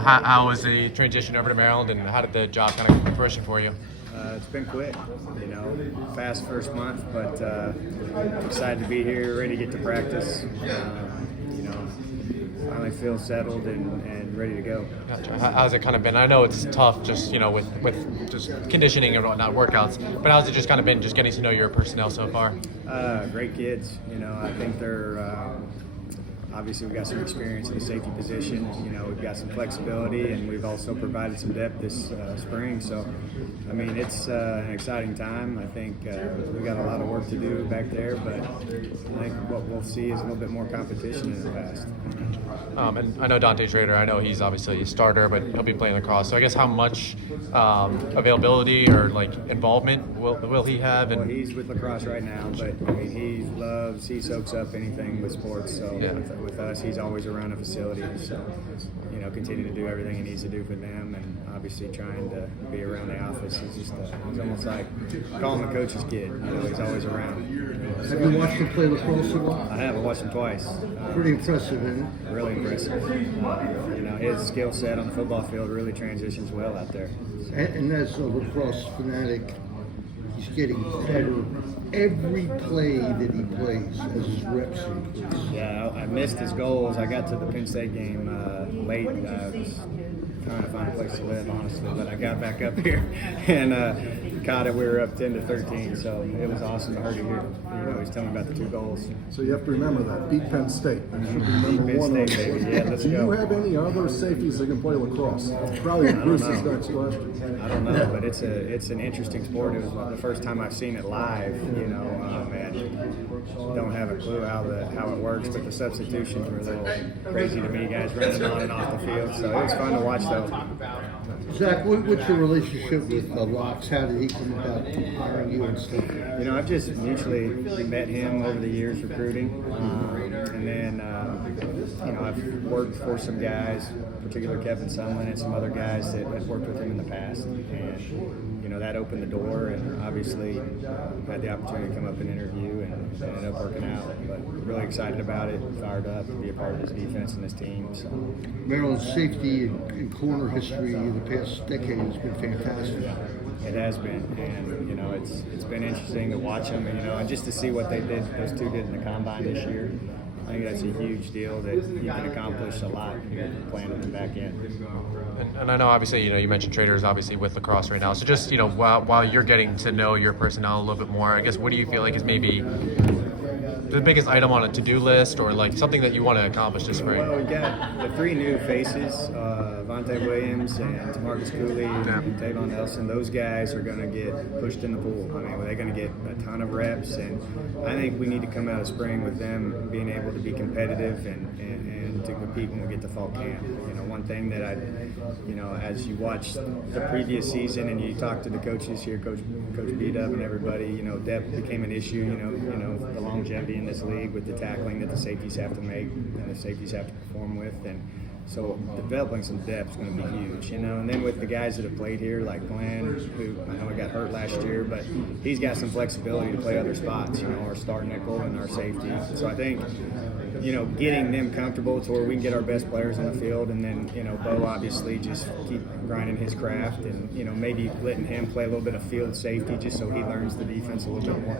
How was the transition over to Maryland, and how did the job kind of come to fruition for you? It's been quick, fast first month, but excited to be here, ready to get to practice. Finally feel settled and ready to go. Gotcha. How's it kind of been? I know it's tough, just with just conditioning and whatnot, workouts. But how's it just kind of been, just getting to know your personnel so far? Great kids. I think they're. Obviously, we've got some experience in the safety position. We've got some flexibility, and we've also provided some depth this spring. So, it's an exciting time. I think we've got a lot of work to do back there, but I think what we'll see is a little bit more competition in the past. And I know Dante Schrader, I know he's obviously a starter, but he'll be playing lacrosse. So I guess how much availability or involvement will he have? Well, he's with lacrosse right now, but he soaks up anything with sports. So yeah. With us, he's always around a facility. So continue to do everything he needs to do for them, and obviously trying to be around the office. He's almost like calling the coach's kid. He's always around. Have you watched him play lacrosse at all? I have. I watched him twice. Pretty impressive, isn't it? Really impressive. His skill set on the football field really transitions well out there. And as a lacrosse fanatic, he's getting better every play that he plays as his reps increase. Yeah, I missed his goals. I got to the Penn State game late. I was trying to find a place to live, honestly, but I got back up here and caught it. We were up 10-13, so it was awesome to hear. He's telling me about the 2 goals. So you have to remember that. Beat Penn State. That should be number one. Penn State, baby. Yeah, let's go. Do you go. have any other safeties that can play lacrosse? Probably Bruce's next question. I don't know, but it's an interesting sport. It was the first time I've seen it live. Don't have a clue how it works, but the substitutions were a little crazy to me. Guys running on and off the field, so it was fun to watch though. Zach, what's your relationship with Locks? How did he come about hiring you and stuff? I've just mutually met him over the years recruiting, and then I've worked for some guys, particularly Kevin Sumlin and some other guys that have worked with him in the past, and that opened the door, and obviously had the opportunity to come up and interview, and ended up working out. But really excited about it, fired up to be a part of this defense and this team. So. Maryland's safety and corner history in the past decade has been fantastic. It has been, and it's been interesting to watch them, and just to see what those 2 did in the combine this year. I think that's a huge deal that you can accomplish a lot here playing in the back end. And I know, obviously, you mentioned Traders obviously with lacrosse right now. So just, while you're getting to know your personnel a little bit more, I guess, what do you feel like is maybe the biggest item on a to-do list, or something that you want to accomplish this spring? Well, we got the 3 new faces, Vontae Williams and Tamarcus Cooley and Tavon Nelson. Those guys are going to get pushed in the pool. They're going to get a ton of reps, and I think we need to come out of spring with them being able to be competitive and to compete when we get to fall camp. One thing that as you watch the previous season and you talk to the coaches here, Coach B-Dub and everybody, depth became an issue. The longevity in this league with the tackling that the safeties have to make and the safeties have to perform with, and so developing some depth is going to be huge, and then with the guys that have played here, like Glenn, who I know got hurt last year, but he's got some flexibility to play other spots, our star nickel and our safety. So I think, getting them comfortable to where we can get our best players on the field, and then, Bo obviously just keep grinding his craft, and, maybe letting him play a little bit of field safety just so he learns the defense a little bit more.